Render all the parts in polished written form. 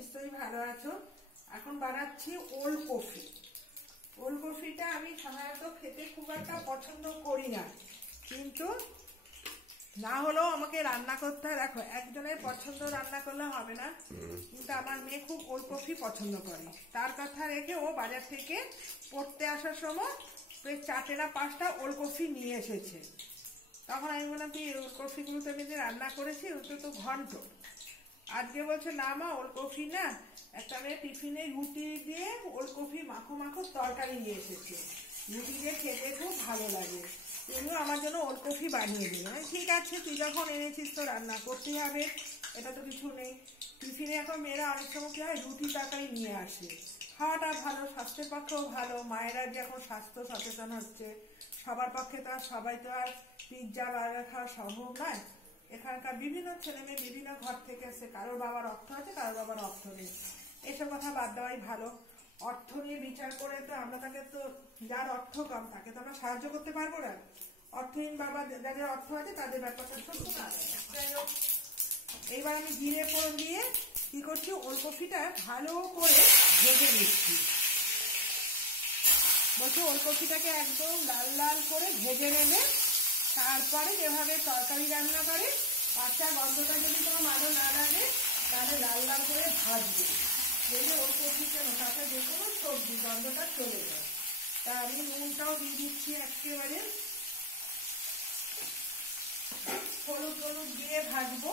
নিশ্চয়ই ভালো আছো। এখন বানাচ্ছি ওলকপি। ওলকপিটা আমি সাধারণত খেতে খুব একটা পছন্দ করি না, কিন্তু না হলেও আমাকে রান্না করতে হয়। দেখো, একজনের পছন্দ রান্না করলে হবে না, কিন্তু আমার মেয়ে খুব ওলকপি পছন্দ করে। তার কথা রেখে ও বাজার থেকে পড়তে আসার সময় প্রায় 4টে না 5টা ওলকপি নিয়ে এসেছে। তখন আমি বললাম, তুই ওলকপিগুলো তো আমি যে রান্না করেছি ওগুলো তো ঘন্ট। আজকে বলছে, না মা, ওলকপি না, একটা মেয়ে টিফিনে রুটি দিয়ে ওলকপি মাখো মাখো তরকারি নিয়ে এসেছে, রুটি দিয়ে খেতে খুব ভালো লাগে, তুমিও আমার জন্য ওলকপি বানিয়ে দিল। ঠিক আছে, তুই যখন এনেছিস তো রান্না করতেই হবে, এটা তো কিছু নেই। টিফিনে এখন মেয়েরা অনেক সময় কি হয়, রুটি তরকারি নিয়ে আসে। খাওয়াটা ভালো, স্বাস্থ্যের পক্ষেও ভালো। মায়েরা যে এখন স্বাস্থ্য সচেতন হচ্ছে, সবার পক্ষে তো আর সবাই তো আর পিৎজা বার্গার খাওয়া সম্ভব নয়। এখানকার বিভিন্ন ছেলে মেয়ে বিভিন্ন ঘর থেকে এসে, কারোর বাবার অর্থ আছে, কারোর বাবার অর্থ নেই। এসব কথা বাদ দেওয়াই ভালো। অর্থ নিয়ে বিচার করে তো আমরা তাকে তো, যার অর্থ কম তাকে তো আমরা সাহায্য করতে পারবো না। অর্থহীন বাবা যাদের অর্থ আছে তাদের ব্যাপারটা সত্য না। এইবার আমি জিরে ফোড়ন দিয়ে কি করছি, ওলকপিটা ভালো করে ভেজে নিচ্ছি। বলছি, ওলকপিটাকে একদম লাল লাল করে ভেজে নেবে। তারপরে যেভাবে তরকারি রান্না করে, কাঁচা গন্ধটা যদি তোমার ভালো না লাগে, তাহলে লাল লাল করে ভাজবে। যদি ওলকপি কেন তাতে যে কোনো সবজি গন্ধটা চলে যায়। তা আমি নুনটাও দিয়ে দিচ্ছি একেবারে। হলুদ হলুদ দিয়ে ভাজবো,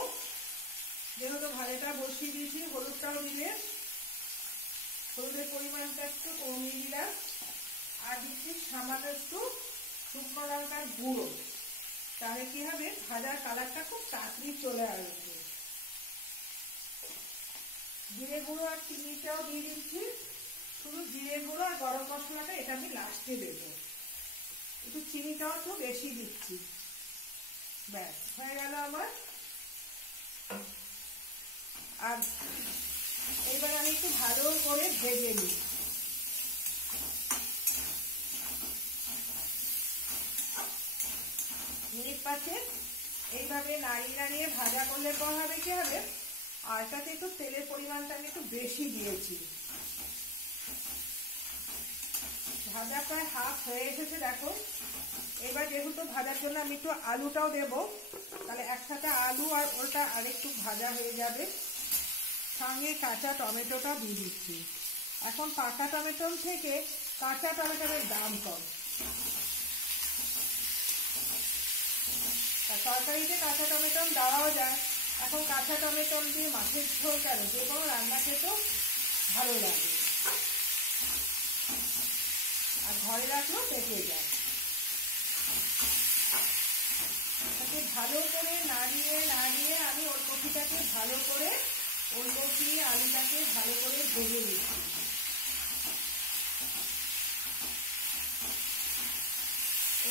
যেহেতু ভাজাটা বসিয়ে দিয়েছি। হলুদটাও দিলে হলুদের পরিমাণটা একটু কমিয়ে দিলাম। আর দিচ্ছি সামান্য একটু শুকনো লঙ্কার গুঁড়ো, তাহলে কি হবে, ভাজার কালারটা খুব তাড়াতাড়ি চলে আসবে। জিরে গুঁড়ো আর চিনিটাও দিয়ে দিচ্ছি। শুধু জিরে গুঁড়ো আর গরম মশলাটা এটা আমি লাস্টে দেবো। একটু চিনিটাও একটু বেশি দিচ্ছি। ব্যাস হয়ে গেল আমার। আর এইবার আমি একটু ভালো করে ভেজে নিই। মিনিট 5 এইভাবে নাড়িয়ে নাড়িয়ে ভাজা করলে পর হবে কি হবে, আর তাতে একটু তেলের পরিমাণটা আমি একটু বেশি দিয়েছি। ভাজা প্রায় হাফ হয়ে এসেছে, দেখো। এবার যেহেতু ভাজার জন্য আমি একটু আলুটাও দেবো, তাহলে একসাথে আলু আর ওটা আরেকটু ভাজা হয়ে যাবে। সঙ্গে কাঁচা টমেটোটা দিয়ে দিচ্ছি। এখন পাকা টমেটোর থেকে কাঁচা টমেটোর দাম কম। তরকারিতে কাঁচা টমেটো দেওয়াও যায়। এখন কাঁচা টমেটো দিয়ে মাছের ঝোল কেন, যে কোনো রান্না খেতেও ভালো লাগে, আর ঘরে রাখলেও পেকে যায়। তাকে ভালো করে নাড়িয়ে নাড়িয়ে আমি ওলকপিটাকে ভালো করে, ওলকপি আলুটাকে ভালো করে ভেজে দিচ্ছি।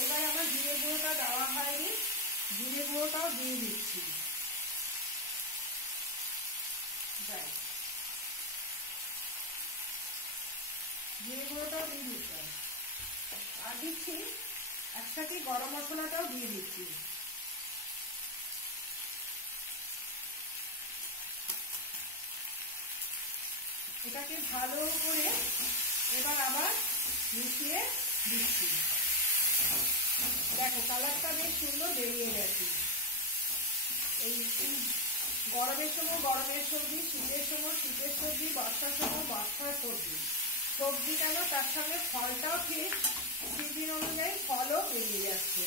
এবার আমার জিরে গুঁড়োটা দেওয়া হয়নি, জিরে গুঁড়োটাও দিয়ে দিচ্ছি। জিরে গুঁড়োটাও দিয়ে দিচ্ছি। আর দিচ্ছি একসাথে গরম মশলাটাও দিয়ে দিচ্ছি। এটাকে ভালো করে এবার আবার মিশিয়ে দিচ্ছি। দেখো, কালারটা বেশ সুন্দর বেরিয়ে গেছে। এই গরমের সময় গরমের সবজি, শীতের সময় শীতের সবজি, বর্ষার সময় বর্ষার সবজি। সবজি কেন, তার সঙ্গে ফলটাও ঠিক সিজন অনুযায়ী ফলও বেরিয়ে যাচ্ছে।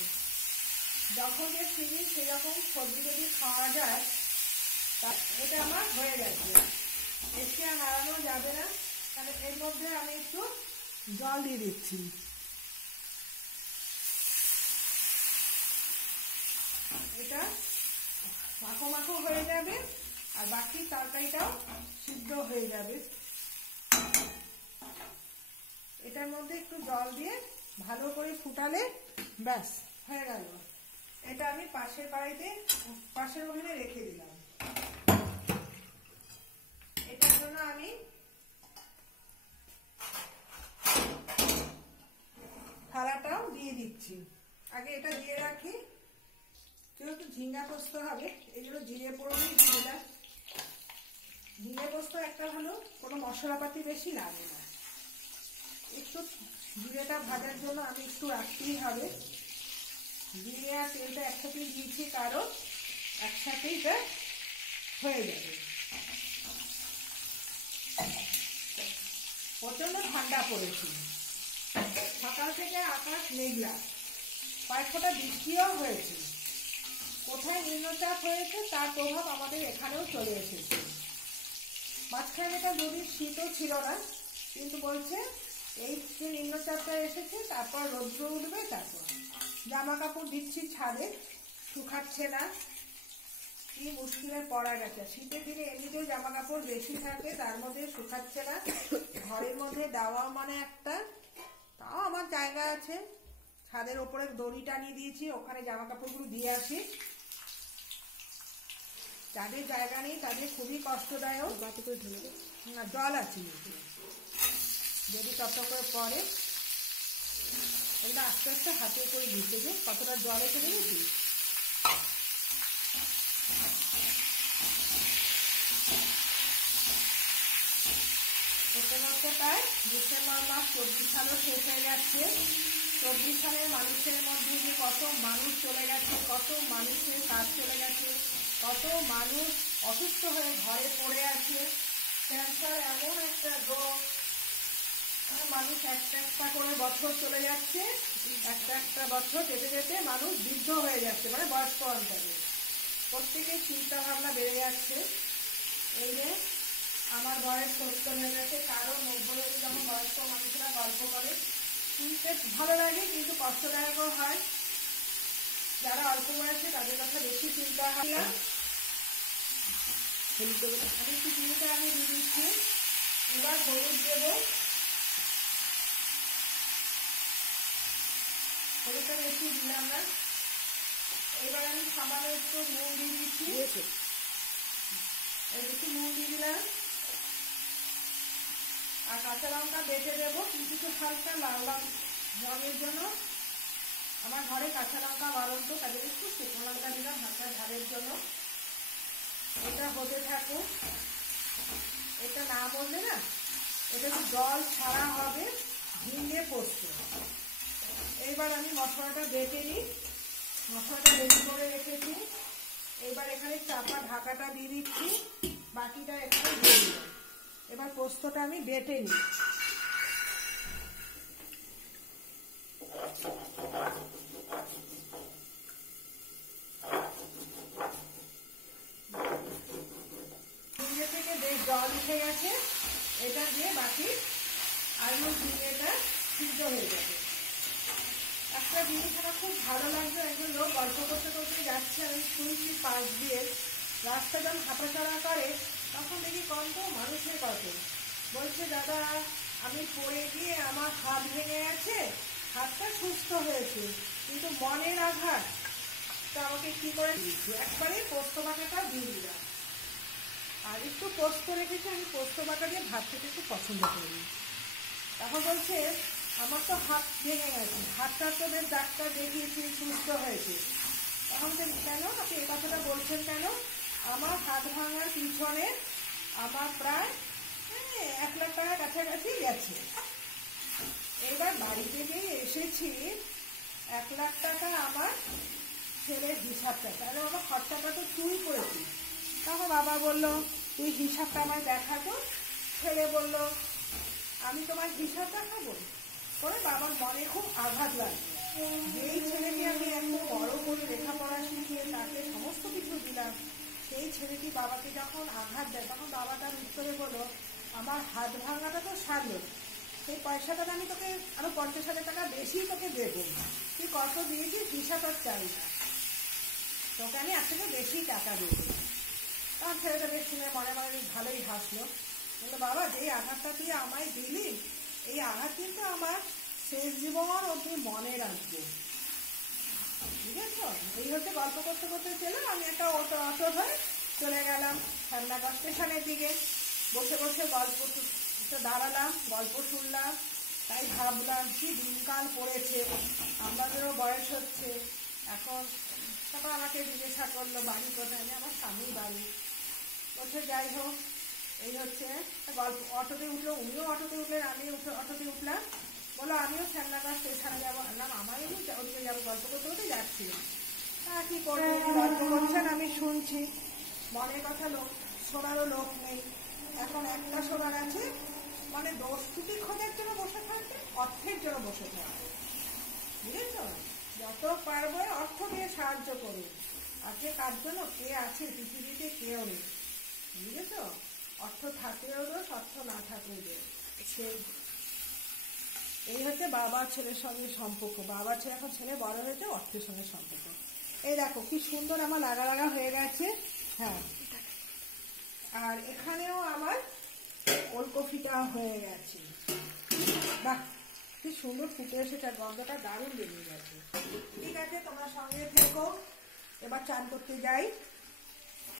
যখন যে সিজন সেরকম সবজি যদি খাওয়া যায়, তা এটা আমার হয়ে গেছে। এসে আর নাড়ানো যাবে না, তাহলে এর মধ্যে আমি একটু জল দিয়ে দিচ্ছি। এটা মাখো মাখো হয়ে যাবে, আর বাকি তরকারিটাও সিদ্ধ হয়ে যাবে। এটার মধ্যে একটু জল দিয়ে ভালো করে ফুটালে ব্যাস হয়ে গেল। এটা আমি পাশের কড়াইতে, পাশের ওভেনে রেখে দিলাম। এটার জন্য আমি থালাটাও দিয়ে দিচ্ছি। আগে এটা দিয়ে রাখি, যেহেতু ঝিঙ্গা পোস্ত হবে, এই জন্য জিরে ফোড়নই দিয়ে দিলাম। ঝিঙে পোস্ত একটা ভালো, কোনো মশলাপাতি বেশি লাগে না। একটু জিরেটা ভাজার জন্য আমি একটু রাখতেই হবে। জিরে আর তেলটা একসাথেই দিয়েছি, কারণ একসাথেই এটা হয়ে যাবে। প্রচন্ড ঠান্ডা পড়েছে, সকাল থেকে আকাশ মেঘলা, কয়েক ফোঁটা বৃষ্টিও হয়েছে। কোথায় নিম্নচাপ হয়েছে তার প্রভাব আমাদের এখানেও চলে এসেছে। মাঝখানে এটা দুদিন শীতও ছিল না, কিন্তু বলছে এই যে নিম্নচাপটা এসেছে তারপর রৌদ্র উঠবে, তারপর জামা কাপড় দিচ্ছি ছাদে, শুকাচ্ছে না, কি মুশকিলে পড়া গেছে। শীতের দিনে এমনিতেও জামা কাপড় বেশি থাকে, তার মধ্যে শুকাচ্ছে না। ঘরের মধ্যে দেওয়া মানে একটা, তাও আমার জায়গা আছে, ছাদের ওপরে দড়ি টানিয়ে দিয়েছি, ওখানে জামা কাপড়গুলো দিয়ে আসি। যাদের জায়গা নেই তাদের খুবই কষ্টদায়ক। বাটি করে ঢেলে না, জল আছে যদি টপ করে পরে, এগুলো আস্তে আস্তে হাতে করে দিতে, যে কতটা জল এসে দেখেছি। প্রায় ডিসেম্বর মাস, 24 সালও শেষ হয়ে যাচ্ছে। 24 সালে মানুষের মধ্যে যে কত মানুষ চলে গেছে, কত মানুষের কাজ চলে গেছে, কত মানুষ অসুস্থ হয়ে ঘরে পড়ে আছে। ক্যান্সার এমন একটা রোগ, মানুষ একটা একটা করে বছর চলে যাচ্ছে, একটা একটা বছর যেতে যেতে মানুষ বৃদ্ধ হয়ে যাচ্ছে, মানে বয়স্ক অন্তরে প্রত্যেকের চিন্তা ভাবনা বেড়ে যাচ্ছে। এই যে আমার বয়স 70 হয়ে গেছে, কারো 90 যখন বয়স্ক মানুষরা গল্প করে শুনতে ভালো লাগে, কিন্তু কষ্টদায়কও হয়। যারা অল্প বয়সে তাদের কথা বেশি চিন্তা হয় না। একটু চিনিটা আমি দিয়ে দিচ্ছি। এবার হলুদ দেব, হলুদটা বেশি দিলাম না। এবার আমি সামান্য একটু নুন দিয়ে দিচ্ছি, একটু নুন দিয়ে দিলাম, আর কাঁচা লঙ্কা বেটে দেবো, কিন্তু একটু হালকা লাল লাল রঙের জন্য। আমার ঘরে কাঁচা লঙ্কা বাড়ন্ত, তাদের একটু শুকনো লঙ্কা দিলাম হালকা ঝালের জন্য। এটা হতে থাকুক, এটা না বললে না, এটা একটু জল ছাড়া হবে ঝিঙে পোস্ত। এইবার আমি মশলাটা বেটে নিই, মশলাটা রেডি করে রেখেছি। এবার এখানে চাপা ঢাকাটা দিয়ে দিচ্ছি, বাকিটা একটু দিয়ে দিলাম। এবার পোস্তটা আমি বেটে নিই। ঝিঙে থেকে বেশ জল উঠে গেছে, এটা দিয়ে বাকি আলু ঝিঙেটা সিদ্ধ হয়ে যাবে। একটা জিনিস আমার খুব ভালো লাগছে, একজন লোক গল্প করতে করতে যাচ্ছে, আমি শুনছি পাশ দিয়ে, রাস্তা যখন হাঁটাচলা করে তখন দেখি কত মানুষের কত বলছে, দাদা আমি পড়ে গিয়ে আমার হাত ভেঙে গেছে, হাতটা সুস্থ হয়েছে, কিন্তু মনের আঘাত তা আমাকে কি করে দিয়েছি, একবারে পোস্ত বাটাটা দিয়ে দিলাম। আর একটু পোস্ত রেখেছি, আমি পোস্ত বাটা দিয়ে ভাত খেতে একটু পছন্দ করি। তখন বলছে আমার তো হাত ভেঙে গেছে, হাতটা তো বেশ ডাক্তার দেখিয়েছি, সুস্থ হয়েছে। তখন কেন আপনি এই কথাটা বলছেন কেন? আমার হাত ভাঙার পিছনে আমার প্রায় 1 লাখ টাকা কাছাকাছি গেছে। এবার বাড়িতে গিয়ে এসেছি, 1 লাখ টাকা আমার ছেলের হিসাবটা, তাহলে আমার খরচাটা তো তুই করেছিস। তখন বাবা বলল তুই হিসাবটা আমায় দেখাতো। ছেলে বলল আমি তোমার হিসাবটা খাবো করে। বাবার মনে খুব আঘাত লাগলো, যেই ছেলেকে আমি এত বড় করে লেখাপড়া শিখিয়ে তাকে সমস্ত কিছু দিলাম, সেই ছেলেটি বাবাকে যখন আঘাত দেয়, তখন বাবা তার উত্তরে বলল আমার হাত ভাঙাটা তো সারল, সেই পয়সাটা আমি তোকে আরো 50,000 টাকা বেশি তোকে দেবো, তুই কত দিয়েছিস হিসাব আর চাই না, তোকে আমি এর থেকে বেশি টাকা দেবো। তখন ছেলেটা বেশ শুনে মনে মনে ভালোই হাসলো, বললো বাবা যেই আঘাতটা তুই আমায় দিলি, এই আঘাত কিন্তু আমার শেষ জীবন অবধি মনে রাখবো, ঠিক আছে? এই হচ্ছে গল্প করতে করতে চলে আমি একটা অটো ধরে চলে গেলাম শ্যামনগর স্টেশনের দিকে। বসে বসে গল্প দাঁড়ালাম, গল্প শুনলাম, তাই ভাবলাম কি দিনকাল পড়েছে, আমাদেরও বয়স হচ্ছে এখন। তারপর আমাকে জিজ্ঞাসা করলো বাড়ি কোথায়, আমার স্বামীর বাড়ি। বলছে যাই হোক এই হচ্ছে গল্প। অটোতে উঠলো, উনিও অটোতে উঠলেন, আমিও অটোতে উঠলাম। বলো আমিও শ্যামলাকার স্টেশনে যাবো। আনলাম আমারও ওদিকে যাবো, গল্প করতে করতে যাচ্ছি। হ্যাঁ কি করবো, গল্প করছেন আমি শুনছি, মনের কথা শোনারও লোক নেই। এখন একটা শোনার আছে, মানে দোষ ত্রুটি খোঁজার জন্য বসে থাকবে, অর্থের জন্য বসে থাকবে, বুঝেছ? যত পারবে অর্থ দিয়ে সাহায্য করুন। আজকে কার জন্য কে আছে পৃথিবীতে, কেউ নেই, বুঝেছ? অর্থ থাকলেও দোষ, অর্থ না থাকলেও দোষ। সেই এই হচ্ছে বাবা ছেলের সঙ্গে সম্পর্ক। বাবা ছেলে, এখন ছেলে বড় হয়েছে, অর্থের সঙ্গে সম্পর্ক। এই দেখো কি সুন্দর আমার লাগা লাগা হয়ে গেছে। হ্যাঁ, আর এখানেও আমার ওলকপিটা হয়ে গেছে। বাহ, কি সুন্দর ফুটে এসেছে, গন্ধটা দারুণ বেরিয়ে গেছে। ঠিক আছে, তোমরা সঙ্গে থেকো। এবার চান করতে যাই।